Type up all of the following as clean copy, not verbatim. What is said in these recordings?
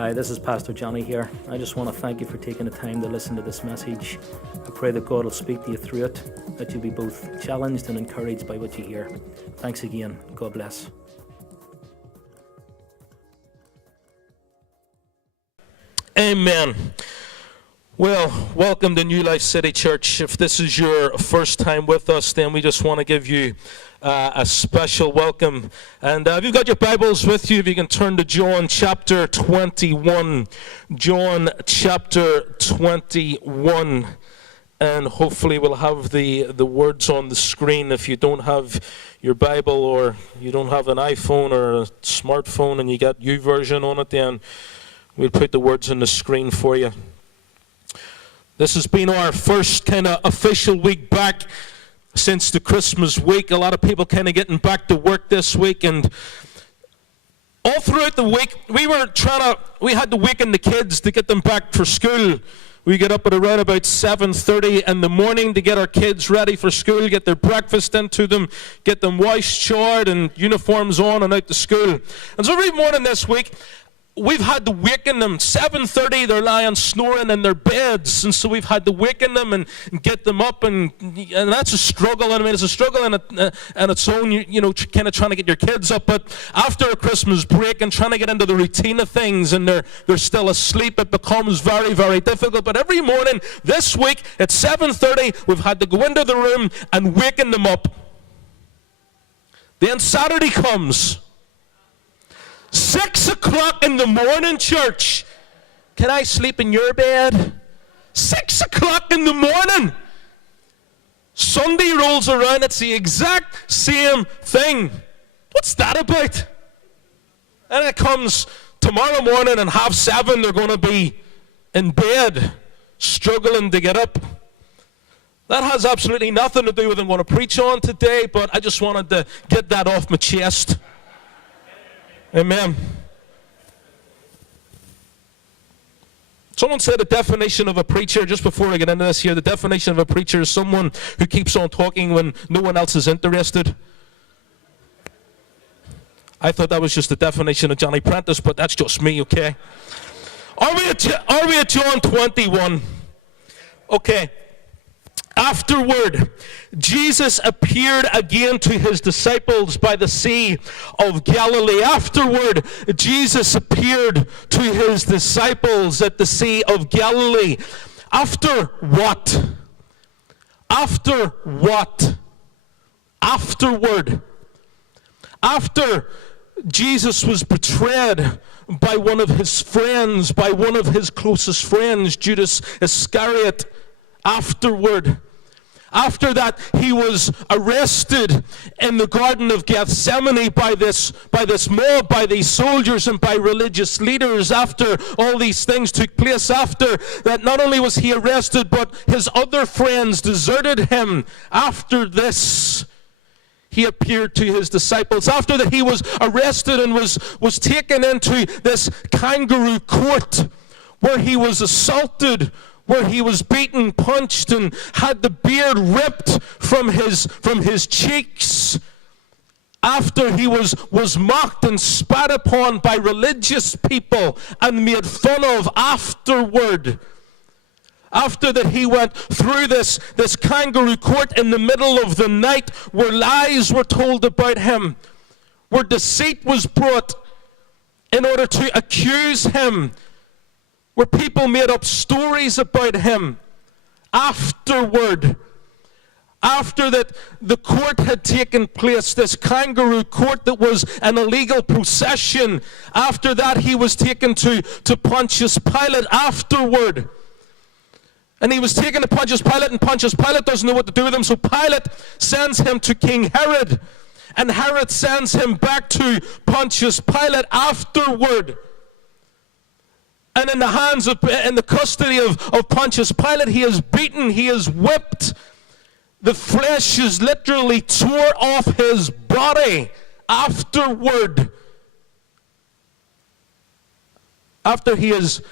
Hi, this is Pastor Johnny here. I just want to thank you for taking the time to listen to this message. I pray that God will speak to you through it, that you'll be both challenged and encouraged by what you hear. Thanks again. God bless. Amen. Well, welcome to New Life City Church. If this is your first time with us, then we just want to give you a special welcome. And if you've got your Bibles with you, if you can turn to John chapter 21. John chapter 21. And hopefully we'll have the words on the screen. If you don't have your Bible or you don't have an iPhone or a smartphone and you got YouVersion on it, then we'll put the words on the screen for you. This has been our first kind of official week back since the Christmas week. A lot of people kind of getting back to work this week, and all throughout the week we had to waken the kids to get them back for school. We get up at around about 7:30 in the morning to get our kids ready for school, get their breakfast into them, get them washed, showered, and uniforms on and out to school. And so every morning this week, we've had to waken them. 7:30, they're lying snoring in their beds, and so we've had to waken them and get them up, and that's a struggle. I mean, it's a struggle in its own, you know, kind of trying to get your kids up. But after a Christmas break and trying to get into the routine of things, and they're still asleep, it becomes very, very difficult. But every morning this week at 7:30, we've had to go into the room and waken them up. Then Saturday comes. 6 o'clock in the morning, church. Can I sleep in your bed? 6 o'clock in the morning. Sunday rolls around, it's the exact same thing. What's that about? And it comes tomorrow morning and 7:30, they're going to be in bed, struggling to get up. That has absolutely nothing to do with what I want to preach on today, but I just wanted to get that off my chest. Amen. Someone said the definition of a preacher, just before I get into this here, the definition of a preacher is someone who keeps on talking when no one else is interested. I thought that was just the definition of Johnny Prentice, but that's just me, okay? Are we at John 21? Okay. Afterward, Jesus appeared again to his disciples by the Sea of Galilee. Afterward, Jesus appeared to his disciples at the Sea of Galilee. After what? After what? Afterward. After Jesus was betrayed by one of his friends, by one of his closest friends, Judas Iscariot. Afterward. After that, he was arrested in the Garden of Gethsemane by this mob, by these soldiers and by religious leaders. After all these things took place, after that, not only was he arrested, but his other friends deserted him. After this, he appeared to his disciples. After that, he was arrested and was taken into this kangaroo court where he was assaulted, where he was beaten, punched, and had the beard ripped from his cheeks. After he was mocked and spat upon by religious people and made fun of. Afterward. After that, he went through this kangaroo court in the middle of the night, where lies were told about him, where deceit was brought in order to accuse him, where people made up stories about him. Afterward, after that the court had taken place, this kangaroo court that was an illegal procession, after that he was taken to Pontius Pilate. Afterward, and he was taken to Pontius Pilate, and Pontius Pilate doesn't know what to do with him, so Pilate sends him to King Herod, and Herod sends him back to Pontius Pilate. Afterward, and in the custody of Pontius Pilate, he is beaten, he is whipped. The flesh is literally tore off his body. Afterward, after he is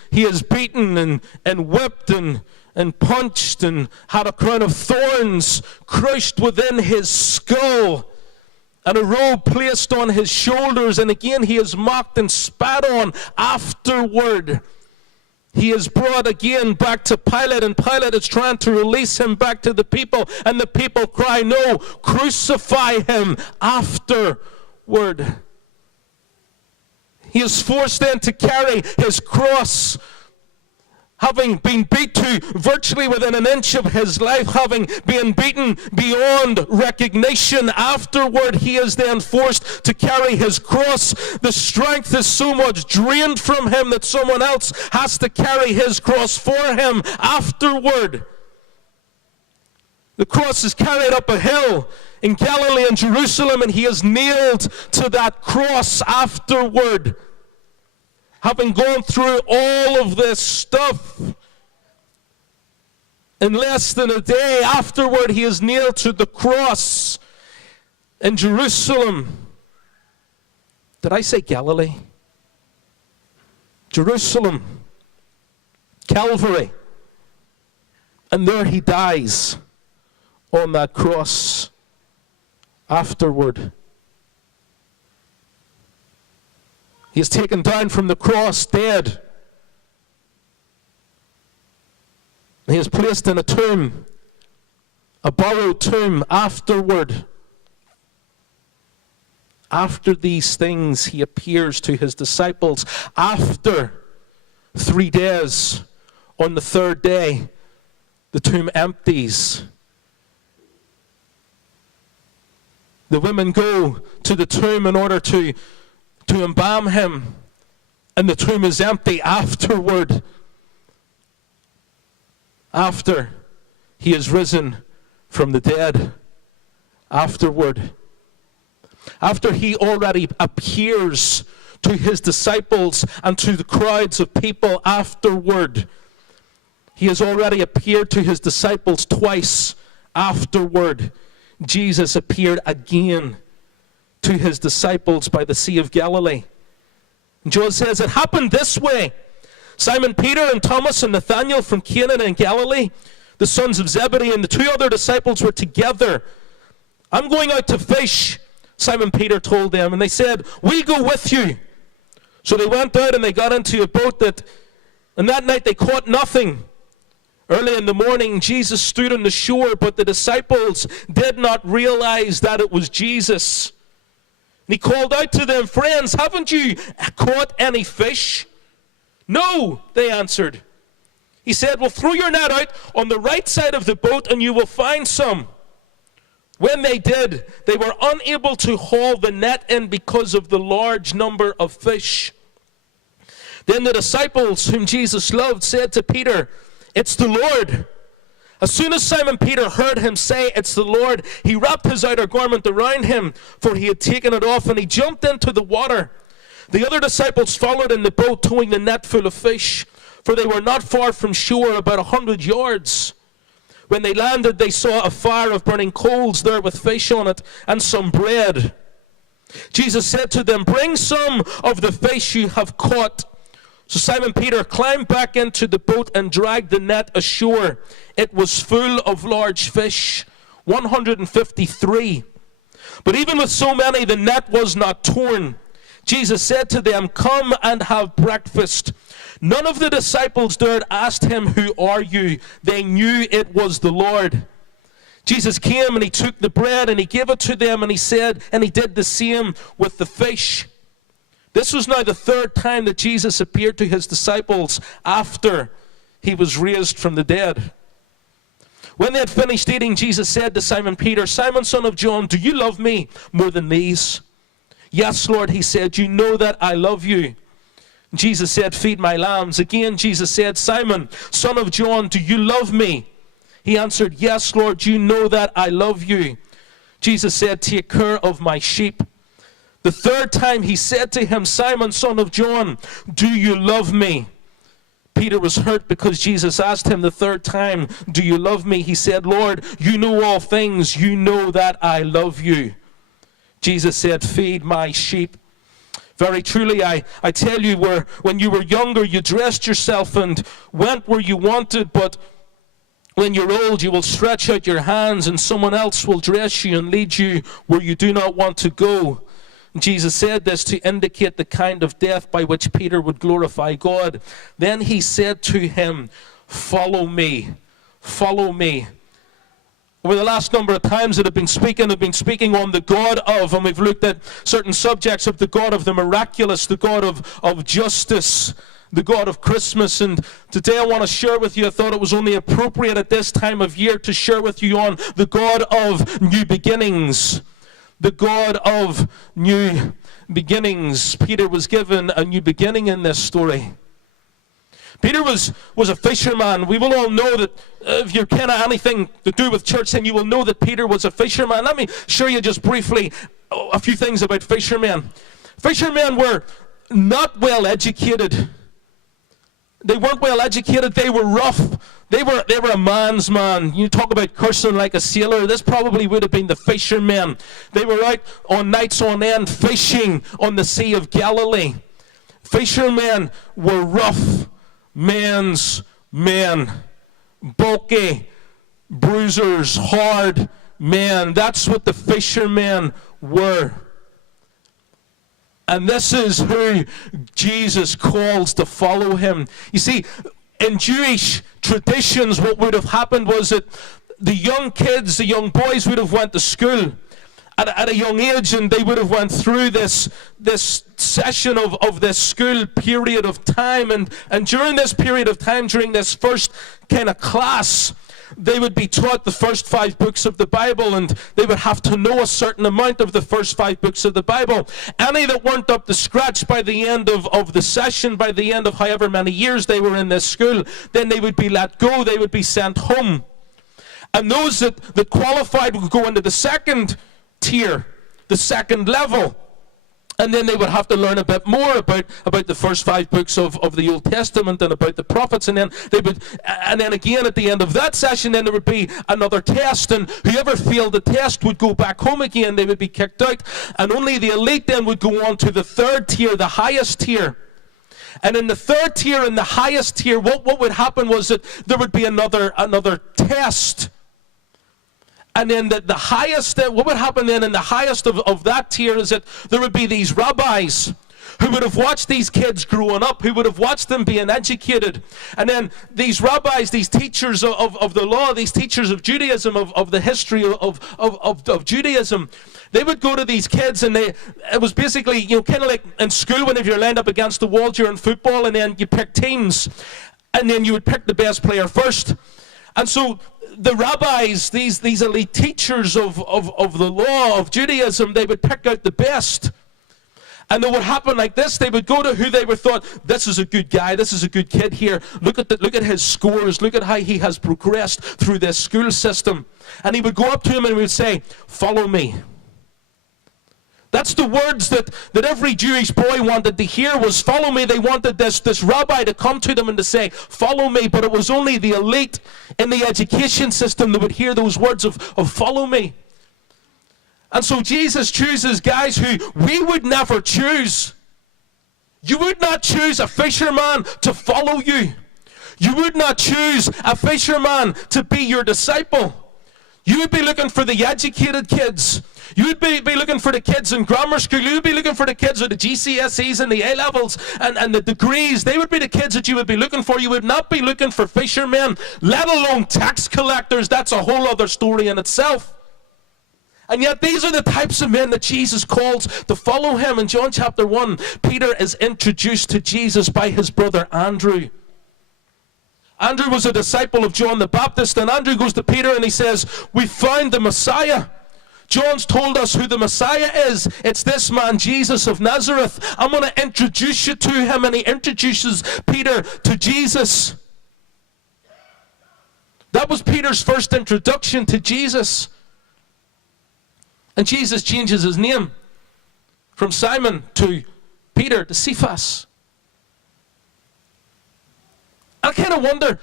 beaten and whipped and punched and had a crown of thorns crushed within his skull. and a robe placed on his shoulders, and again he is mocked and spat on. Afterward, he is brought again back to Pilate, and Pilate is trying to release him back to the people, and the people cry, "No, crucify him." Afterward, he is forced then to carry his cross, having been beat to virtually within an inch of his life, having been beaten beyond recognition. Afterward, he is then forced to carry his cross. The strength is so much drained from him that someone else has to carry his cross for him. Afterward, the cross is carried up a hill in Galilee and Jerusalem, and he is nailed to that cross. Afterward, having gone through all of this stuff, in less than a day afterward, he is nailed to the cross in Jerusalem. Did I say Galilee? Jerusalem, Calvary. And there he dies on that cross. Afterward, he is taken down from the cross dead. He is placed in a tomb, a borrowed tomb. Afterward, after these things, he appears to his disciples. After 3 days, on the third day, the tomb empties. The women go to the tomb in order to embalm him, and the tomb is empty. Afterward, after he is risen from the dead, afterward, after he already appears to his disciples and to the crowds of people, afterward, he has already appeared to his disciples twice. Afterward, Jesus appeared again to his disciples by the Sea of Galilee. And John says it happened this way. Simon Peter and Thomas and Nathanael from Cana in Galilee, the sons of Zebedee, and the 2 other disciples were together. "I'm going out to fish," Simon Peter told them, and they said, "We'll go with you." So they went out and they got into a boat, and that night they caught nothing. Early in the morning, Jesus stood on the shore, but the disciples did not realize that it was Jesus. And he called out to them, "Friends, haven't you caught any fish?" "No," they answered. He said, "Well, throw your net out on the right side of the boat and you will find some." When they did, they were unable to haul the net in because of the large number of fish. Then the disciples whom Jesus loved said to Peter, "It's the Lord." As soon as Simon Peter heard him say, "It's the Lord," he wrapped his outer garment around him, for he had taken it off, and he jumped into the water. The other disciples followed in the boat, towing the net full of fish, for they were not far from shore, about 100 yards. When they landed, they saw a fire of burning coals there with fish on it and some bread. Jesus said to them, "Bring some of the fish you have caught." So Simon Peter climbed back into the boat and dragged the net ashore. It was full of large fish, 153. But even with so many, the net was not torn. Jesus said to them, "Come and have breakfast." None of the disciples dared ask him, "Who are you?" They knew it was the Lord. Jesus came and he took the bread and he gave it to them, and he said, and he did the same with the fish. This was now the third time that Jesus appeared to his disciples after he was raised from the dead. When they had finished eating, Jesus said to Simon Peter, "Simon, son of John, do you love me more than these?" "Yes, Lord," he said, "you know that I love you." Jesus said, "Feed my lambs." Again, Jesus said, "Simon, son of John, do you love me?" He answered, "Yes, Lord, you know that I love you." Jesus said, "Take care of my sheep." The third time he said to him, "Simon, son of John, do you love me?" Peter was hurt because Jesus asked him the third time, "Do you love me?" He said, "Lord, you know all things. You know that I love you." Jesus said, "Feed my sheep. Very truly, I tell you, when you were younger, you dressed yourself and went where you wanted, but When you're old, you will stretch out your hands, and someone else will dress you and lead you where you do not want to go. Jesus said this to indicate the kind of death by which Peter would glorify God. Then he said to him, follow me, follow me. Over the last number of times that I've been speaking on the God of, and we've looked at certain subjects of the God of the miraculous, the God of justice, the God of Christmas. And today I want to share with you, I thought it was only appropriate at this time of year to share with you on the God of new beginnings. The God of new beginnings. Peter was given a new beginning in this story. Peter was a fisherman. We will all know that if you're kind of anything to do with church, then you will know that Peter was a fisherman. Let me show you just briefly a few things about fishermen. Fishermen were not well educated. They weren't well educated. They were rough. They were a man's man. You talk about cursing like a sailor. This probably would have been the fishermen. They were out on nights on end fishing on the Sea of Galilee. Fishermen were rough men's men. Bulky, bruisers, hard men. That's what the fishermen were. And this is who Jesus calls to follow him. You see, in Jewish traditions, what would have happened was that the young kids, the young boys would have went to school at a young age, and they would have went through this session of this school period of time. And during this period of time, during this first kind of class, they would be taught the first 5 books of the Bible, and they would have to know a certain amount of the first 5 books of the Bible. Any that weren't up to scratch by the end of the session, by the end of however many years they were in this school, then they would be let go, they would be sent home. And those that qualified would go into the second tier, the second level. And then they would have to learn a bit more about the first 5 books of the Old Testament and about the prophets. And then again at the end of that session, then there would be another test. And whoever failed the test would go back home again. They would be kicked out. And only the elite then would go on to the third tier, the highest tier. And in the third tier and the highest tier, what would happen was that there would be another test. And then the highest, what would happen then in the highest of that tier is that there would be these rabbis who would have watched these kids growing up, who would have watched them being educated. And then these rabbis, these teachers of the law, these teachers of Judaism, of the history of Judaism, they would go to these kids, and it was basically, kind of like in school whenever you're lined up against the wall during football, and then you pick teams, and then you would pick the best player first. And so the rabbis, these elite teachers of the law of Judaism, they would pick out the best. And it would happen like this. They would go to who they were thought, this is a good guy, this is a good kid here. Look at his scores, look at how he has progressed through this school system. And he would go up to him and he would say, follow me. That's the words that every Jewish boy wanted to hear, was follow me. They wanted this rabbi to come to them and to say, follow me. But it was only the elite in the education system that would hear those words of follow me. And so Jesus chooses guys who we would never choose. You would not choose a fisherman to follow you. You would not choose a fisherman to be your disciple. You would be looking for the educated kids. You would be looking for the kids in grammar school. You would be looking for the kids with the GCSEs and the A-levels and the degrees. They would be the kids that you would be looking for. You would not be looking for fishermen, let alone tax collectors. That's a whole other story in itself. And yet these are the types of men that Jesus calls to follow him. In John chapter 1, Peter is introduced to Jesus by his brother Andrew. Andrew was a disciple of John the Baptist, and Andrew goes to Peter and he says, we found the Messiah. John's told us who the Messiah is. It's this man, Jesus of Nazareth. I'm going to introduce you to him. And he introduces Peter to Jesus. That was Peter's first introduction to Jesus. And Jesus changes his name from Simon to Peter to Cephas. I kind of wonder,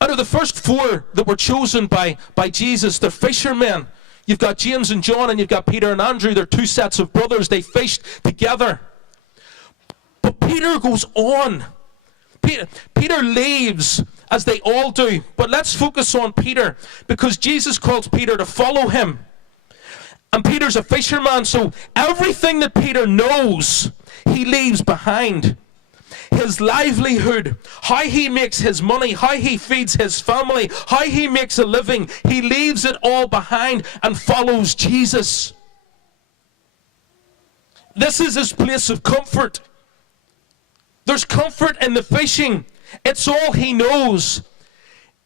out of the first 4 that were chosen by Jesus, they're fishermen. You've got James and John, and you've got Peter and Andrew. They're 2 sets of brothers. They fished together. But Peter goes on. Peter leaves as they all do. But let's focus on Peter, because Jesus calls Peter to follow him. And Peter's a fisherman, so everything that Peter knows, he leaves behind. His livelihood, how he makes his money, how he feeds his family, how he makes a living, he leaves it all behind and follows Jesus. This is his place of comfort. There's comfort in the fishing. It's all he knows.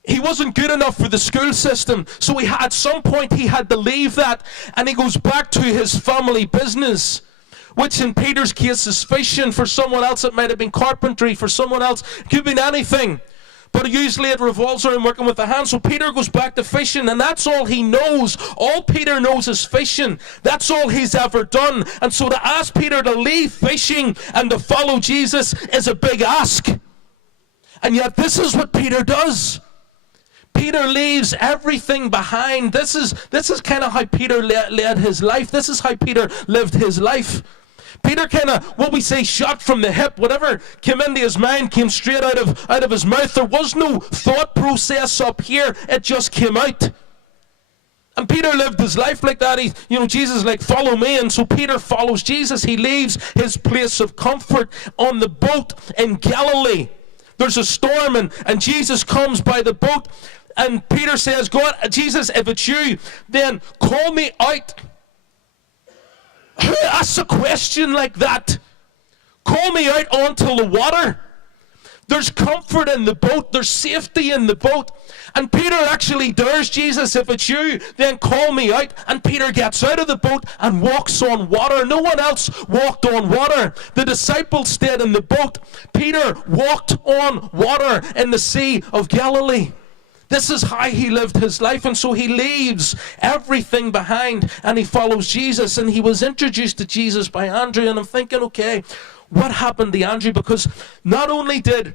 He wasn't good enough for the school system, so at some point he had to leave that, and he goes back to his family business, which in Peter's case is fishing. For someone else it might have been carpentry, for someone else it could have been anything, but usually it revolves around working with the hands. So Peter goes back to fishing, and that's all he knows. All Peter knows is fishing. That's all he's ever done. And so to ask Peter to leave fishing and to follow Jesus is a big ask. And yet this is what Peter does. Peter leaves everything behind. This is kind of how Peter led his life. This is how Peter lived his life. Peter kind of, what we say, shot from the hip. Whatever came into his mind came straight out of his mouth. There was no thought process up here. It just came out. And Peter lived his life like that. Jesus is like, follow me. And so Peter follows Jesus. He leaves his place of comfort on the boat in Galilee. There's a storm, and Jesus comes by the boat. And Peter says, God, Jesus, if it's you, then call me out. Who asks a question like that? Call me out onto the water. There's comfort in the boat. There's safety in the boat. And Peter actually dares Jesus, if it's you, then call me out. And Peter gets out of the boat and walks on water. No one else walked on water. The disciples stayed in the boat. Peter walked on water in the Sea of Galilee. This is how he lived his life. And so he leaves everything behind and he follows Jesus. And he was introduced to Jesus by Andrew. And I'm thinking, okay, what happened to Andrew? Because not only did,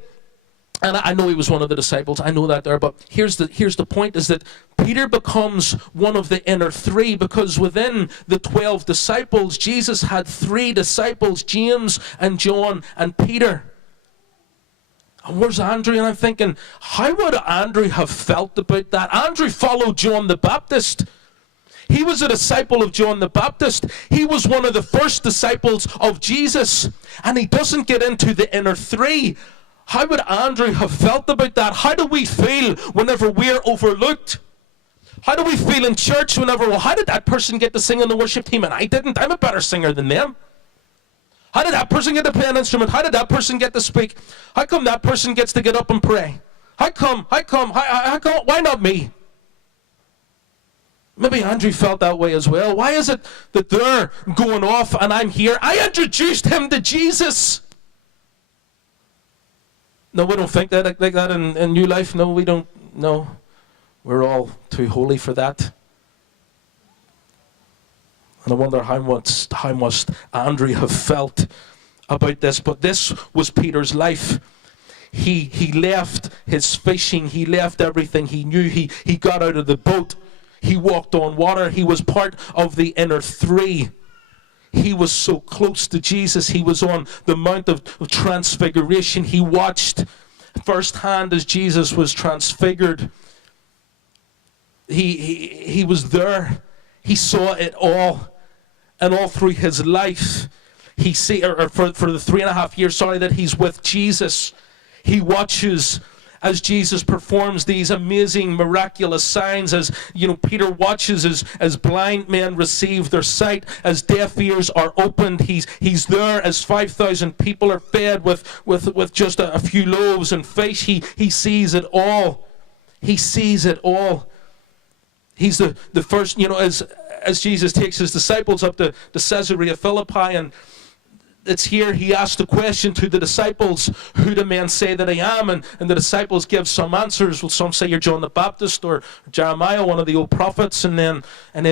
and I know he was one of the disciples, I know that there, but here's the point, is that Peter becomes one of the inner three, because within the 12 disciples, Jesus had 3 disciples, James and John and Peter. And where's Andrew? And I'm thinking, how would Andrew have felt about that? Andrew followed John the Baptist. He was a disciple of John the Baptist. He was one of the first disciples of Jesus. And he doesn't get into the inner 3. How would Andrew have felt about that? How do we feel whenever we're overlooked? How do we feel in church whenever, well, how did that person get to sing in the worship team and I didn't? I'm a better singer than them. How did that person get to play an instrument? How did that person get to speak? How come that person gets to get up and pray? How come, why not me? Maybe Andrew felt that way as well. Why is it that they're going off and I'm here? I introduced him to Jesus. No, we don't think that like that in New Life. No, we don't. No, we're all too holy for that. And I wonder how much Andrew have felt about this. But this was Peter's life. He left his fishing. He left everything he knew. He got out of the boat. He walked on water. He was part of the inner 3. He was so close to Jesus. He was on the Mount of Transfiguration. He watched firsthand as Jesus was transfigured. He was there. He saw it all. And all through his life, for the 3.5 years, that he's with Jesus, he watches as Jesus performs these amazing, miraculous signs, as Peter watches as blind men receive their sight, as deaf ears are opened. He's there as 5,000 people are fed with just a few loaves and fish. He sees it all. He sees it all. He's the first, as Jesus takes his disciples up to Caesarea Philippi, and it's here he asks the question to the disciples, who do men say that I am? And the disciples give some answers. Well, some say you're John the Baptist or Jeremiah, one of the old prophets. And then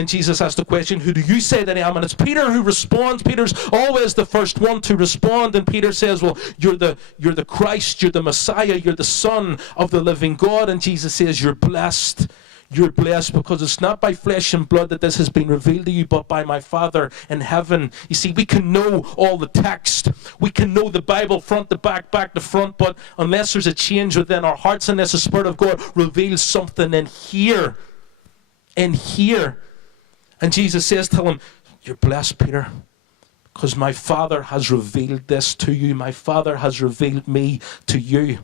Jesus asks the question, who do you say that I am? And it's Peter who responds. Peter's always the first one to respond. And Peter says, well, you're the Christ, you're the Messiah, you're the Son of the living God. And Jesus says, you're blessed. You're blessed because it's not by flesh and blood that this has been revealed to you, but by my Father in heaven. You see, we can know all the text. We can know the Bible front to back, back to front, but unless there's a change within our hearts, unless the Spirit of God reveals something in here, and Jesus says to him, you're blessed, Peter, because my Father has revealed this to you. My Father has revealed me to you.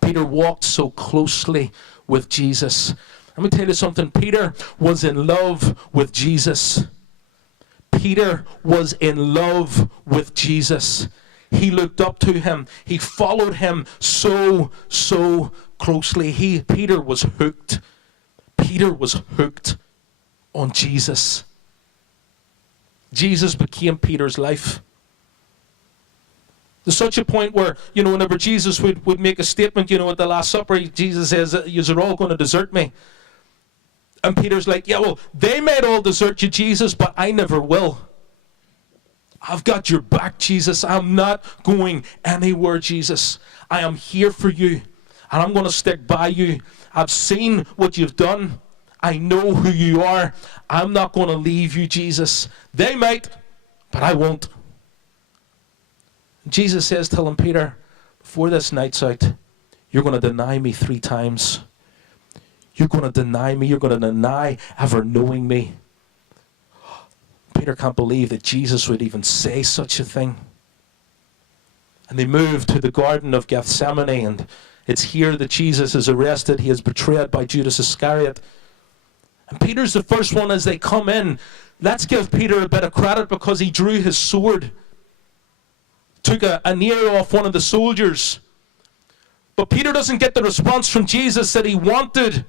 Peter walked so closely with Jesus. Let me tell you something. Peter was in love with Jesus. Peter was in love with Jesus. He looked up to him. He followed him so closely. Peter was hooked. Peter was hooked on Jesus. Jesus became Peter's life. There's such a point where, whenever Jesus would make a statement, at the Last Supper, Jesus says, you're all going to desert me. And Peter's like, yeah, well, they might all desert you, Jesus, but I never will. I've got your back, Jesus. I'm not going anywhere, Jesus. I am here for you, and I'm going to stick by you. I've seen what you've done. I know who you are. I'm not going to leave you, Jesus. They might, but I won't. Jesus says, tell him, Peter, before this night's out, you're going to deny me 3 times. You're going to deny me. You're going to deny ever knowing me. Peter can't believe that Jesus would even say such a thing. And they move to the Garden of Gethsemane, and it's here that Jesus is arrested. He is betrayed by Judas Iscariot. And Peter's the first one as they come in. Let's give Peter a bit of credit because he drew his sword. Took an ear off one of the soldiers. But Peter doesn't get the response from Jesus that he wanted.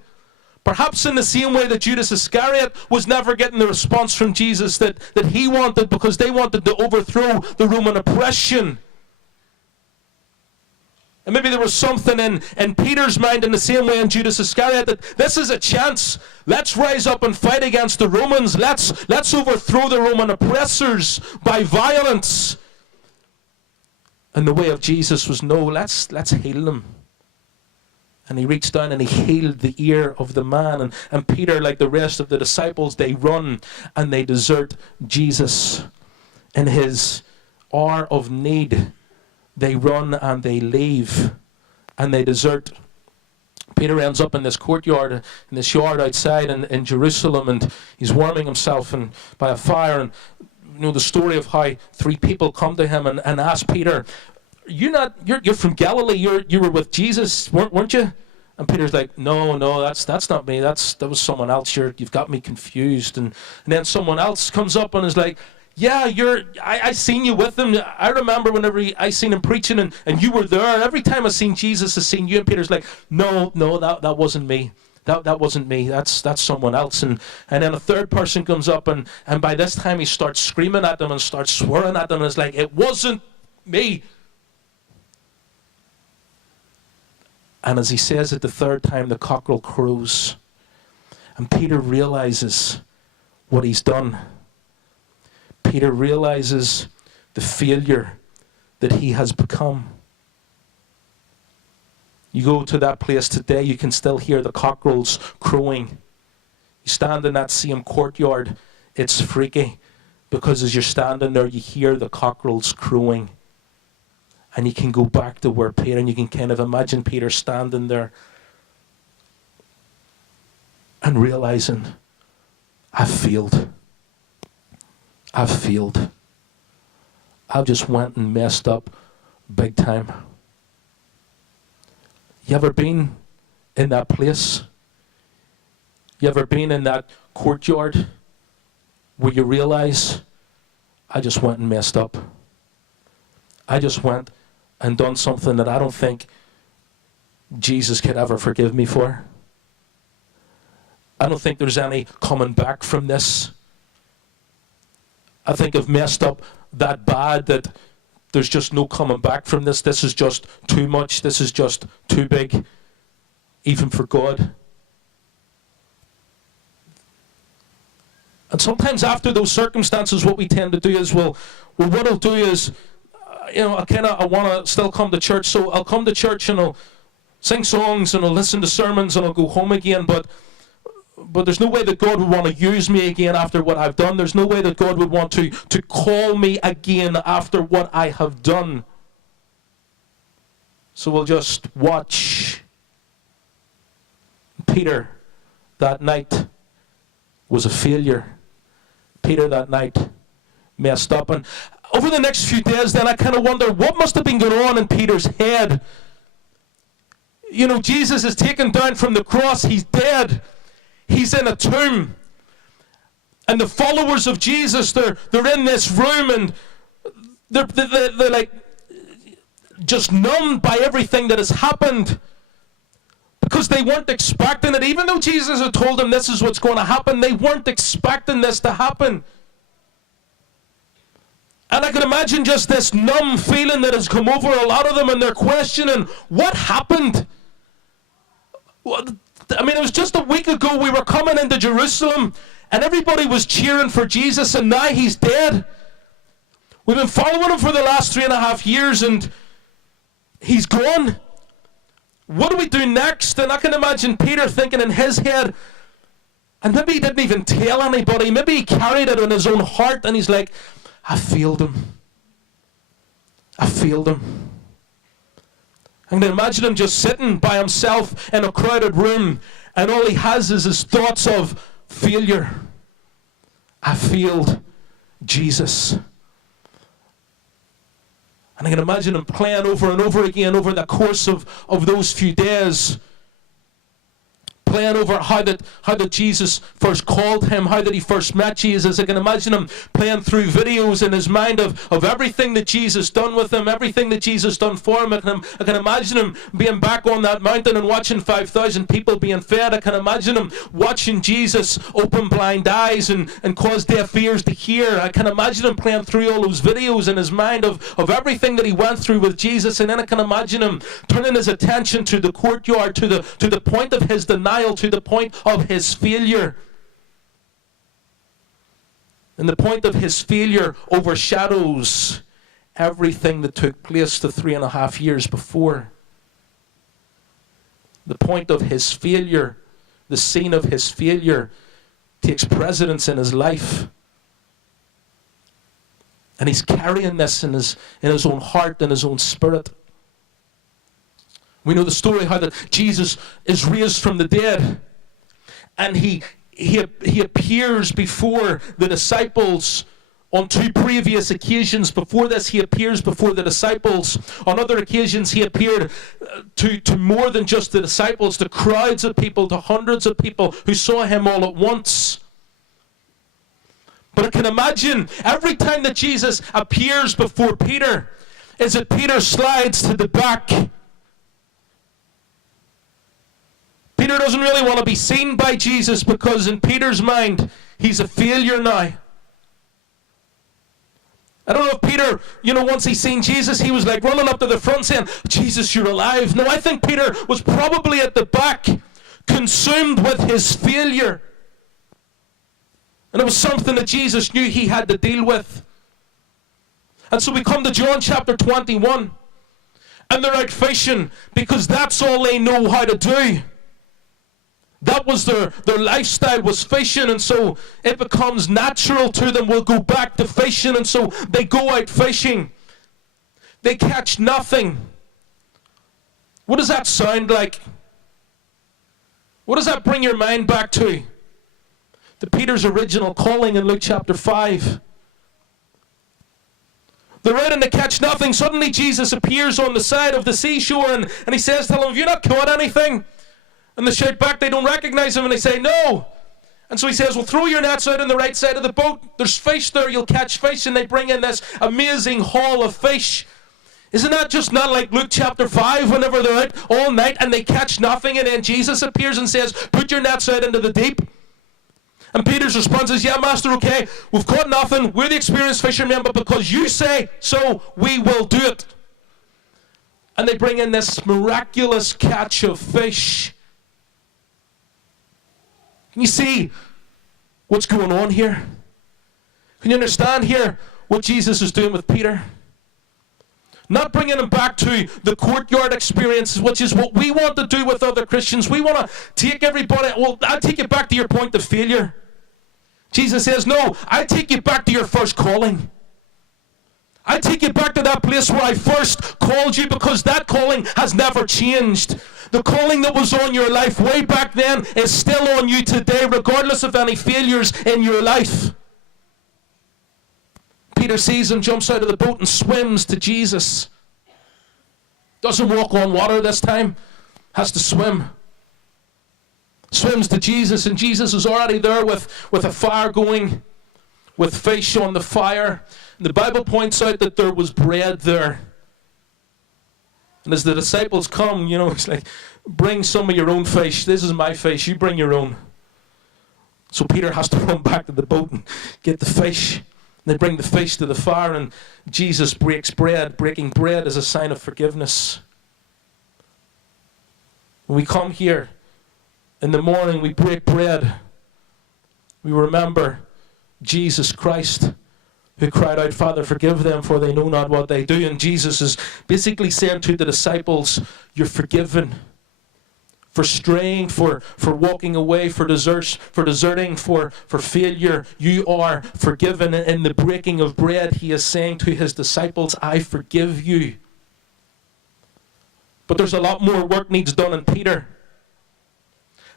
Perhaps in the same way that Judas Iscariot was never getting the response from Jesus that he wanted, because they wanted to overthrow the Roman oppression. And maybe there was something in Peter's mind in the same way in Judas Iscariot that this is a chance. Let's rise up and fight against the Romans. Let's overthrow the Roman oppressors by violence. And the way of Jesus was, no, let's heal them. And he reached down and he healed the ear of the man. And Peter, like the rest of the disciples, they run and they desert Jesus. In his hour of need, they run and they leave and they desert. Peter ends up in this courtyard, in this yard outside in Jerusalem, and he's warming himself by a fire. And the story of how 3 people come to him and ask Peter, you're from Galilee, you were with Jesus, weren't you? And Peter's like, no, that's not me, that was someone else. You've got me confused. And then someone else comes up and is like, yeah, I seen you with him. I remember whenever I seen him preaching and you were there. Every time I seen Jesus, I seen you. And Peter's like, no, that wasn't me. That wasn't me. That's someone else. And then a third person comes up and by this time he starts screaming at them and starts swearing at them. And it's like, it wasn't me. And as he says it the third time, the cockerel crows. And Peter realizes what he's done. Peter realizes the failure that he has become. You go to that place today, you can still hear the cockerels crowing. You stand in that same courtyard, it's freaky, because as you're standing there, you hear the cockerels crowing. And you can go back to where Peter, and you can kind of imagine Peter standing there and realizing, I've failed. I've failed. I've just went and messed up big time. You ever been in that place? You ever been in that courtyard where you realize, I just went and messed up. I just went and done something that I don't think Jesus could ever forgive me for. I don't think there's any coming back from this. I think I've messed up that bad that there's just no coming back from this. This is just too much. This is just too big, even for God. And sometimes after those circumstances, what we tend to do is, well what I'll do is, I want to still come to church, so I'll come to church and I'll sing songs and I'll listen to sermons and I'll go home again, but but there's no way that God would want to use me again after what I've done. There's no way that God would want to call me again after what I have done. So we'll just watch. Peter that night was a failure. Peter that night messed up. And over the next few days then I kind of wonder what must have been going on in Peter's head. You know, Jesus is taken down from the cross. He's dead. He's in a tomb. And the followers of Jesus, they're in this room and they're like just numbed by everything that has happened. Because they weren't expecting it. Even though Jesus had told them this is what's going to happen, they weren't expecting this to happen. And I can imagine just this numb feeling that has come over a lot of them, and they're questioning, what happened? I mean, it was just a week ago we were coming into Jerusalem, and everybody was cheering for Jesus, and now he's dead. We've been following him for the last 3.5 years, and he's gone. What do we do next? And I can imagine Peter thinking in his head, and maybe he didn't even tell anybody, maybe he carried it in his own heart, and he's like, I failed him. I failed him. I can imagine him just sitting by himself in a crowded room, and all he has is his thoughts of failure. I failed Jesus. And I can imagine him playing over and over again over the course of those few days. Playing over how that Jesus first called him, how that he first met Jesus. I can imagine him playing through videos in his mind of everything that Jesus done with him, everything that Jesus done for him. I can imagine him being back on that mountain and watching 5,000 people being fed. I can imagine him watching Jesus open blind eyes and cause deaf ears to hear. I can imagine him playing through all those videos in his mind of everything that he went through with Jesus. And then I can imagine him turning his attention to the courtyard, to the point of his denial, to the point of his failure. And the point of his failure overshadows everything that took place the 3.5 years before. The point of his failure, the scene of his failure, takes precedence in his life. And he's carrying this in his own heart and his own spirit. We know the story how that Jesus is raised from the dead, and he appears before the disciples on 2 previous occasions. Before this, he appears before the disciples. On other occasions, he appeared to more than just the disciples, to crowds of people, to hundreds of people who saw him all at once. But I can imagine every time that Jesus appears before Peter, is that Peter slides to the back. Peter doesn't really want to be seen by Jesus because in Peter's mind, he's a failure now. I don't know if Peter, once he seen Jesus, he was like running up to the front saying, Jesus, you're alive. No, I think Peter was probably at the back, consumed with his failure. And it was something that Jesus knew he had to deal with. And so we come to John chapter 21. And they're out fishing because that's all they know how to do. That was their lifestyle, was fishing, and so it becomes natural to them. We'll go back to fishing, and so they go out fishing. They catch nothing. What does that sound like? What does that bring your mind back to? To Peter's original calling in Luke chapter 5. They're out and they catch nothing. Suddenly Jesus appears on the side of the seashore and he says to them, have you not caught anything? And they shout back, they don't recognize him, and they say, no. And so he says, well, throw your nets out on the right side of the boat. There's fish there, you'll catch fish. And they bring in this amazing haul of fish. Isn't that just not like Luke chapter 5, whenever they're out all night and they catch nothing, and then Jesus appears and says, put your nets out into the deep. And Peter's response is, yeah, Master, okay, we've caught nothing. We're the experienced fishermen, but because you say so, we will do it. And they bring in this miraculous catch of fish. Can you see what's going on here? Can you understand here what Jesus is doing with Peter? Not bringing them back to the courtyard experience, which is what we want to do with other Christians. We want to take everybody, well, I'll take you back to your point of failure. Jesus says, no, I'll take you back to your first calling. I take you back to that place where I first called you, because that calling has never changed. The calling that was on your life way back then is still on you today, regardless of any failures in your life. Peter sees him, jumps out of the boat and swims to Jesus. Doesn't walk on water this time, has to swim. Swims to Jesus, and Jesus is already there with a fire going, with fish on the fire. And the Bible points out that there was bread there. And as the disciples come, it's like, bring some of your own fish. This is my fish, you bring your own. So Peter has to run back to the boat and get the fish. They bring the fish to the fire, and Jesus breaks bread. Breaking bread is a sign of forgiveness. When we come here in the morning, we break bread. We remember Jesus Christ, who cried out, Father, forgive them, for they know not what they do. And Jesus is basically saying to the disciples, you're forgiven. For straying, for walking away, for deserting, for failure, you are forgiven. And in the breaking of bread, he is saying to his disciples, I forgive you. But there's a lot more work needs done in Peter.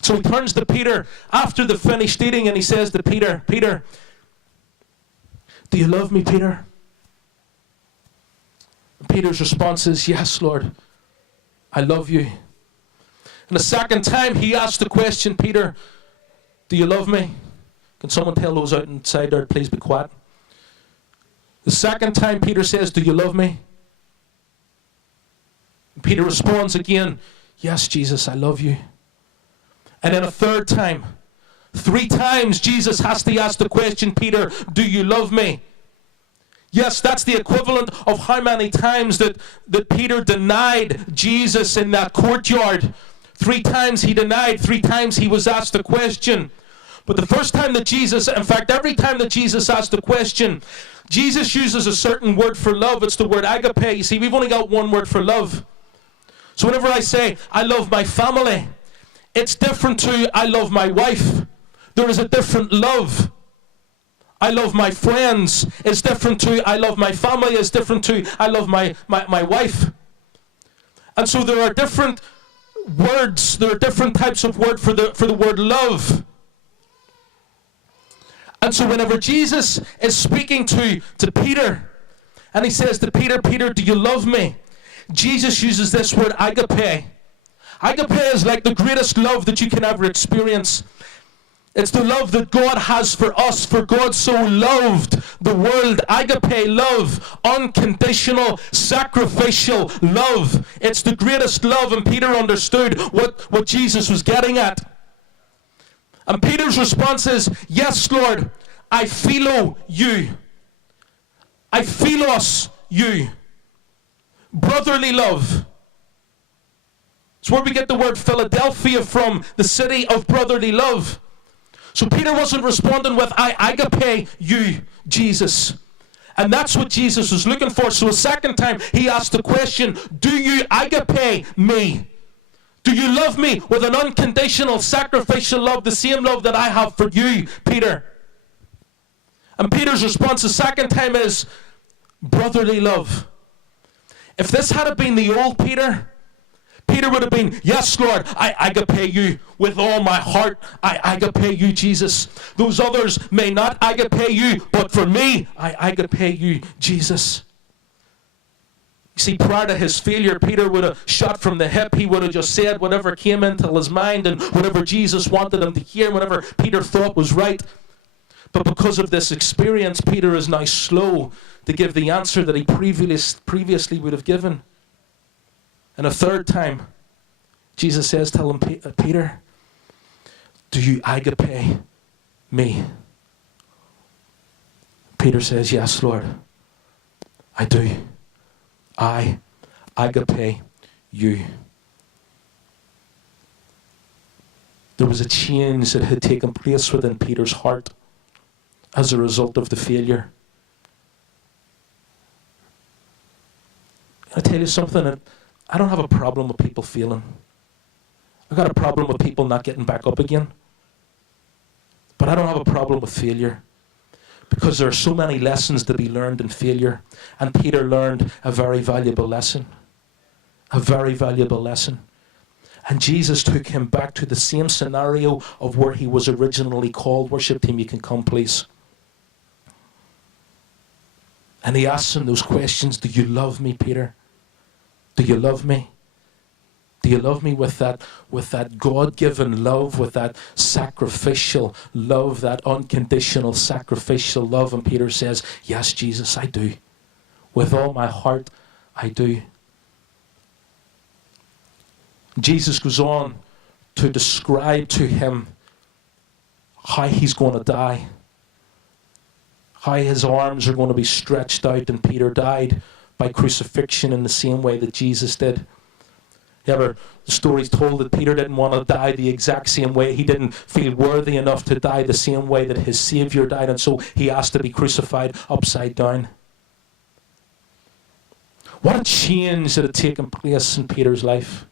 So he turns to Peter after the finished eating, and he says to Peter, Peter, do you love me, Peter? And Peter's response is, yes, Lord, I love you. And the second time he asked the question, Peter, do you love me? Can someone tell those outside there, please be quiet? The second time Peter says, do you love me? And Peter responds again, yes, Jesus, I love you. And then a third time, 3 times Jesus has to ask the question, Peter, do you love me? Yes, that's the equivalent of how many times that Peter denied Jesus in that courtyard. 3 times he denied, 3 times he was asked the question. But the first time that Jesus, in fact, every time that Jesus asked the question, Jesus uses a certain word for love. It's the word agape. You see, we've only got one word for love. So whenever I say, I love my family, it's different to I love my wife. There is a different love. I love my friends. It's different to I love my family. It's different to I love my wife. And so there are different words, there are different types of word for the word love. And so whenever Jesus is speaking to Peter, and he says to Peter, Peter, do you love me? Jesus uses this word agape. Agape is like the greatest love that you can ever experience. It's the love that God has for us, for God so loved the world. Agape love, unconditional, sacrificial love. It's the greatest love, and Peter understood what Jesus was getting at. And Peter's response is, yes, Lord, I philo you. I philos you. Brotherly love. It's where we get the word Philadelphia from, the city of brotherly love. So Peter wasn't responding with, I agape you, Jesus. And that's what Jesus was looking for. So a second time, he asked the question, do you agape me? Do you love me with an unconditional, sacrificial love, the same love that I have for you, Peter? And Peter's response the second time is, brotherly love. If this had been the old Peter, Peter would have been, yes, Lord, I agape you with all my heart. I agape you, Jesus. Those others may not agape you, but for me, I agape you, Jesus. You see, prior to his failure, Peter would have shot from the hip. He would have just said whatever came into his mind and whatever Jesus wanted him to hear, whatever Peter thought was right. But because of this experience, Peter is now slow to give the answer that he previously would have given. And a third time, Jesus says, tell him, Peter, do you agape me? Peter says, yes, Lord, I do. I agape you. There was a change that had taken place within Peter's heart as a result of the failure. I tell you something, I don't have a problem with people failing. I've got a problem with people not getting back up again. But I don't have a problem with failure, because there are so many lessons to be learned in failure. And Peter learned a very valuable lesson. A very valuable lesson. And Jesus took him back to the same scenario of where he was originally called. Worship team, you can come, please. And he asked him those questions. Do you love me, Peter? Do you love me? Do you love me with that God-given love, with that sacrificial love, that unconditional sacrificial love? And Peter says, yes, Jesus, I do. With all my heart, I do. Jesus goes on to describe to him how he's going to die, how his arms are going to be stretched out, and Peter died by crucifixion in the same way that Jesus did. The story's told that Peter didn't want to die the exact same way. He didn't feel worthy enough to die the same way that his Savior died, and so he asked to be crucified upside down. What a change that had taken place in Peter's life,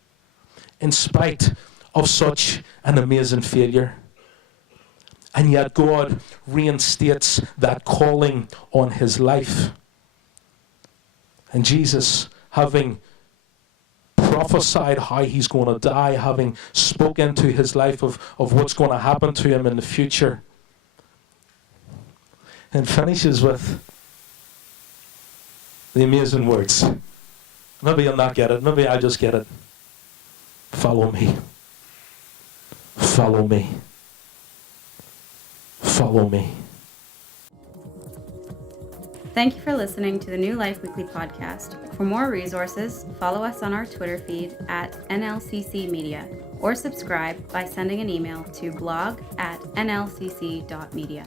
in spite of such an amazing failure. And yet God reinstates that calling on his life. And Jesus, having prophesied how he's going to die, having spoken into his life of what's going to happen to him in the future, and finishes with the amazing words. Maybe you'll not get it. Maybe I'll just get it. Follow me. Follow me. Follow me. Thank you for listening to the New Life Weekly podcast. For more resources, follow us on our Twitter feed at NLCC Media, or subscribe by sending an email to blog@nlcc.media.